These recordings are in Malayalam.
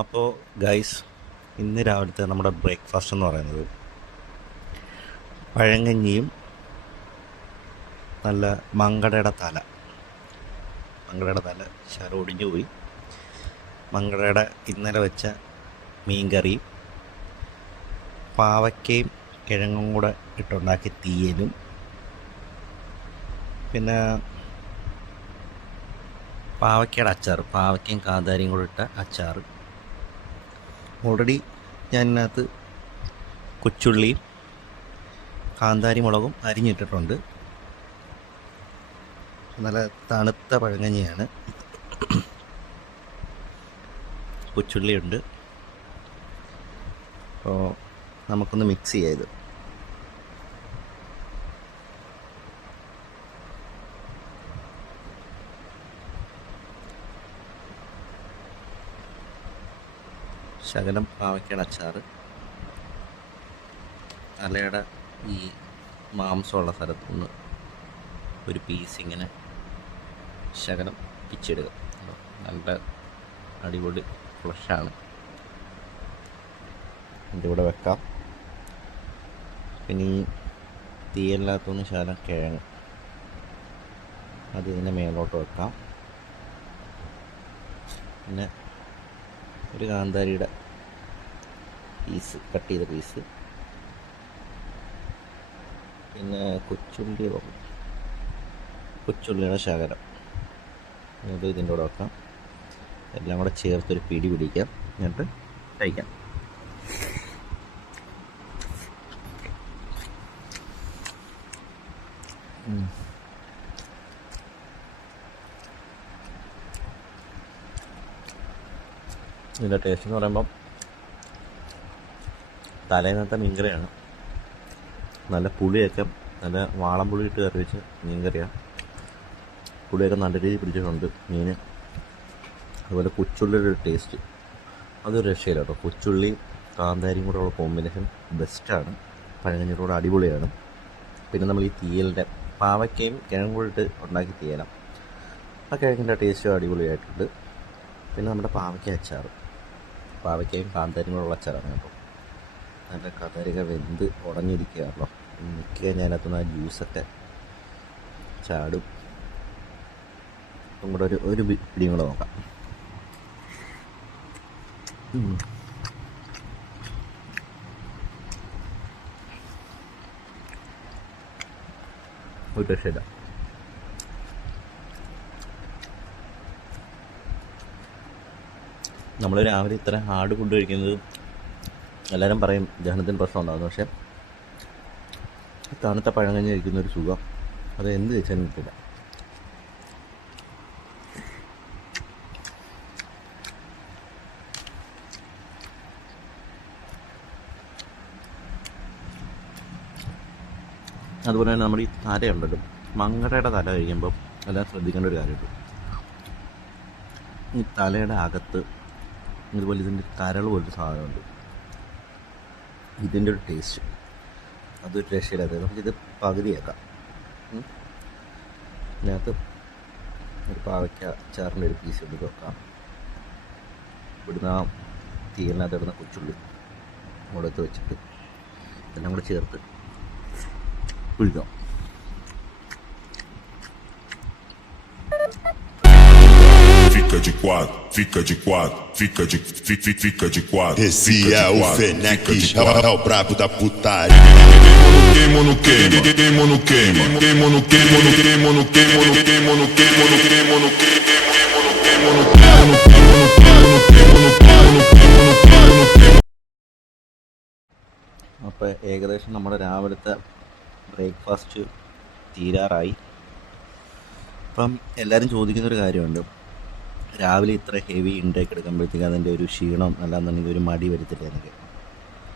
അപ്പോൾ ഗൈസ്, ഇന്ന് രാവിലത്തെ നമ്മുടെ ബ്രേക്ക്ഫാസ്റ്റ് എന്ന് പറയുന്നത് പഴങ്കഞ്ഞിയും നല്ല മങ്കടയുടെ തല. ശരം ഒടിഞ്ഞു പോയി. മങ്കടയുടെ ഇന്നലെ വെച്ച മീൻകറിയും പാവയ്ക്കയും കിഴങ്ങും കൂടെ ഇട്ടുണ്ടാക്കിയ തീയലും, പിന്നെ പാവയ്ക്കയുടെ അച്ചാർ, പാവയ്ക്കയും കാന്താരിയും കൂടെ ഇട്ട അച്ചാർ. ഓൾറെഡി ഞാൻ ഇതിനകത്ത് കൊച്ചുള്ളിയും കാന്താരി മുളകും അരിഞ്ഞിട്ടിട്ടുണ്ട്. നല്ല തണുത്ത പഴങ്കഞ്ഞിയാണ്. കൊച്ചുള്ളിയുണ്ട്. അപ്പോൾ നമുക്കൊന്ന് മിക്സ് ചെയ്ത് ശകലം പാവയ്ക്കയുടെ അച്ചാർ, തലയുടെ ഈ മാംസമുള്ള സ്ഥലത്തുനിന്ന് ഒരു പീസ് ഇങ്ങനെ ശകലം പിച്ചിടുക. നല്ല അടിപൊളി ഫ്ലഷാണ്. ഇതിവിടെ വെക്കാം. പിന്നെ ഈ തീയലിനകത്തുനിന്ന് ശകലം കിഴങ്ങ് അത് ഇതിൻ്റെ മേലോട്ട് വെക്കാം. പിന്നെ ഒരു കാന്താരിയുടെ പീസ്, കട്ട് ചെയ്ത പീസ്, പിന്നെ കൊച്ചുള്ളിയുടെ ശകലം അത് ഇതിൻ്റെ കൂടെ വെക്കാം. എല്ലാം കൂടെ ചേർത്തൊരു പിടി പിടിക്കാം, എന്നിട്ട് കഴിക്കാം. ഇതിൻ്റെ ടേസ്റ്റ് എന്ന് പറയുമ്പം തലേന്നത്തെ മീൻകറിയാണ്. നല്ല പുളിയൊക്കെ, നല്ല വാളം പുളി ഇട്ട് കറി വെച്ച മീൻകറിയാണ്. പുളിയൊക്കെ നല്ല രീതിയിൽ പിടിച്ചിട്ടുണ്ട് മീൻ. അതുപോലെ കൊച്ചുള്ളിയുടെ ടേസ്റ്റ് അതൊരു രക്ഷയില്ല കേട്ടോ. കൊച്ചുള്ളി കാന്താരിയും കൂടെ ഉള്ള കോമ്പിനേഷൻ ബെസ്റ്റാണ്. പഴങ്കഞ്ഞിയുടെ കൂടെ അടിപൊളിയാണ്. പിന്നെ നമ്മൾ ഈ തീയലിൻ്റെ പാവയ്ക്കയും കിഴങ്ങും കൂടെ ഇട്ട് ഉണ്ടാക്കി തീയലാം. ആ കിഴങ്ങിൻ്റെ ടേസ്റ്റും അടിപൊളിയായിട്ടുണ്ട്. പിന്നെ നമ്മുടെ പാവയ്ക്കയും കാന്താരിയും കൂടെ ഉള്ള അച്ചാറാണ് കേട്ടോ. നല്ല കാന്താരിയൊക്കെ വെന്ത് ഉടഞ്ഞിരിക്കുകയാണല്ലോ. മിക്ക ഞാനകത്തുനിന്ന് ആ ജ്യൂസൊക്കെ ചാടും. കൂടെ ഒരു പിടിയും കൂടെ നോക്കാം. ഒരു രക്ഷയില്ല. നമ്മൾ രാവിലെ ഇത്ര ഹാർഡ് ഫുഡ് കഴിക്കുന്നത് എല്ലാവരും പറയും ദഹനത്തിന് പ്രശ്നം ഉണ്ടാകുന്നു. പക്ഷേ തണുത്ത പഴങ്കഞ്ഞി കഴിക്കുന്ന ഒരു സുഖം അത് എന്ത് കഴിച്ചാലും കിട്ടില്ല. അതുപോലെ തന്നെ നമ്മുടെ ഈ തലയുണ്ടല്ലോ, മങ്കടയുടെ തല കഴിക്കുമ്പോൾ എല്ലാം ശ്രദ്ധിക്കേണ്ട ഒരു കാര്യമുണ്ട്. ഈ തലയുടെ അകത്ത് ഇതുപോലെ ഇതിൻ്റെ കരൾ പോലൊരു സാധനമുണ്ട്. ഇതിൻ്റെ ഒരു ടേസ്റ്റ് അതൊരു രക്ഷയില്ലാത്ത. നമുക്കിത് പകുതിയാക്കാം. ഇതിനകത്ത് ഒരു പാവയ്ക്ക അച്ചാറിൻ്റെ ഒരു പീസ് എടുത്ത് വെക്കാം. ഇവിടുന്ന് ആ തീയലിനകത്ത് ഇടുന്ന കൊച്ചുള്ളി മുളകത്ത് വെച്ചിട്ട് എല്ലാം കൂടെ ചേർത്ത് പിടിക്കാം. Fica de quatro. Esse é o Fenec, é o brabo da putaria. Queimo no queimo, queimo no queimo, queimo no queimo, queimo no queimo, queimo no queimo, queimo no queimo. അപ്പോൾ ഏകദേശം നമ്മുടെ രാവിലത്തെ ബ്രേക്ക്ഫാസ്റ്റ് തീരാറായി. അപ്പം എല്ലാവരും ചോദിക്കുന്നൊരു കാര്യമുണ്ട്, രാവിലെ ഇത്ര ഹെവി ഇൻടേക്ക് എടുക്കുമ്പോഴത്തേക്ക് അതിൻ്റെ ഒരു ക്ഷീണം അല്ലാന്നുണ്ടെങ്കിൽ ഒരു മടി വരുത്തില്ല എന്നൊക്കെ.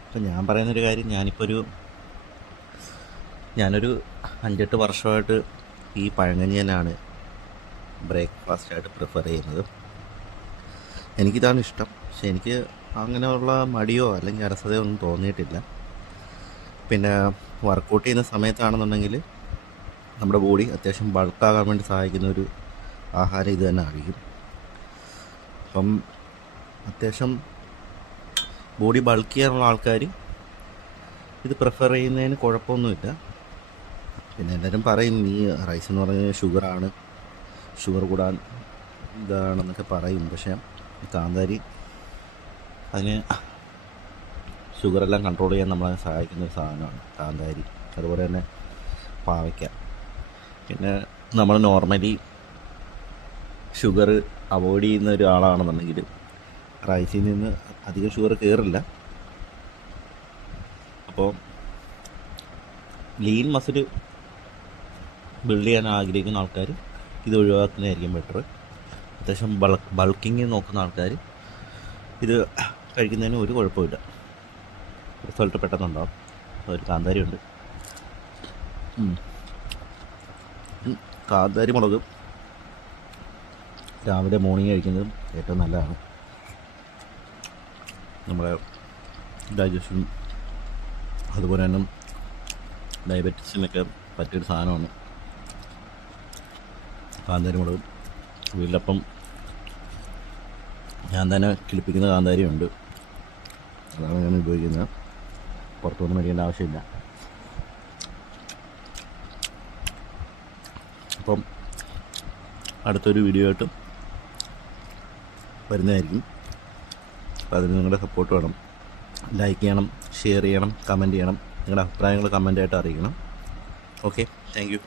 അപ്പം ഞാൻ പറയുന്നൊരു കാര്യം, ഞാനൊരു 5-8 വർഷമായിട്ട് ഈ പഴങ്കഞ്ഞി തന്നെയാണ് ബ്രേക്ക്ഫാസ്റ്റായിട്ട് പ്രിഫർ ചെയ്യുന്നത്. എനിക്കിതാണ് ഇഷ്ടം. പക്ഷെ എനിക്ക് അങ്ങനെയുള്ള മടിയോ അല്ലെങ്കിൽ അലസതയോ ഒന്നും തോന്നിയിട്ടില്ല. പിന്നെ വർക്കൗട്ട് ചെയ്യുന്ന സമയത്താണെന്നുണ്ടെങ്കിൽ നമ്മുടെ ബോഡി അത്യാവശ്യം ബൾക്കാകാൻ വേണ്ടി സഹായിക്കുന്ന ഒരു ആഹാരം ഇത് തന്നെ ആയിരിക്കും. അപ്പം അത്യാവശ്യം ബോഡി ബൾക്ക് ചെയ്യാനുള്ള ആൾക്കാർ ഇത് പ്രിഫർ ചെയ്യുന്നതിന് കുഴപ്പമൊന്നുമില്ല. പിന്നെ എല്ലാവരും പറയും ഈ റൈസ് എന്ന് പറഞ്ഞാൽ ഷുഗറാണ്, ഷുഗർ കൂടാൻ ഇതാണെന്നൊക്കെ പറയും. പക്ഷേ കാന്താരി അതിന് ഷുഗറെല്ലാം കൺട്രോൾ ചെയ്യാൻ നമ്മളെ സഹായിക്കുന്ന ഒരു സാധനമാണ് കാന്താരി. അതുപോലെ തന്നെ പാവയ്ക്ക. പിന്നെ നമ്മൾ നോർമലി ഷുഗർ അവോയ്ഡ് ചെയ്യുന്ന ഒരാളാണെന്നുണ്ടെങ്കിൽ റൈസിൽ നിന്ന് അധികം ഷുഗർ കയറില്ല. അപ്പോൾ ലീൻ മസിൽ ബിൽഡ് ചെയ്യാൻ ആഗ്രഹിക്കുന്ന ആൾക്കാർ ഇത് ഒഴിവാക്കുന്നതായിരിക്കും ബെറ്റർ. അത്യാവശ്യം ബൾക്കിങ് നോക്കുന്ന ആൾക്കാർ ഇത് കഴിക്കുന്നതിന് ഒരു കുഴപ്പമില്ല, റിസൾട്ട് പെട്ടെന്നുണ്ടാവും. ഒരു കാന്താരി ഉണ്ട്. കാന്താരി മുളക് രാവിലെ മോർണിംഗ് കഴിക്കുന്നത് ഏറ്റവും നല്ലതാണ്. നമ്മുടെ ഡൈജഷൻ അതുപോലെ തന്നെ ഡയബറ്റീസിനൊക്കെ പറ്റിയൊരു സാധനമാണ് കാന്താരി മുളക്. വീട്ടിലപ്പം ഞാൻ തന്നെ കിളിപ്പിക്കുന്ന കാന്താരിയുണ്ട്, അതാണ് ഞാൻ ഉപയോഗിക്കുന്നത്. പുറത്തുനിന്ന് മേടിക്കേണ്ട ആവശ്യമില്ല. അപ്പം അടുത്തൊരു വീഡിയോ ആയിട്ടും വരുന്നതായിരിക്കും. അപ്പോൾ അതിന് നിങ്ങളുടെ സപ്പോർട്ട് വേണം. ലൈക്ക് ചെയ്യണം, ഷെയർ ചെയ്യണം, കമൻറ്റ് ചെയ്യണം. നിങ്ങളുടെ അഭിപ്രായങ്ങൾ കമൻറ്റായിട്ട് അറിയിക്കണം. Okay, thank you.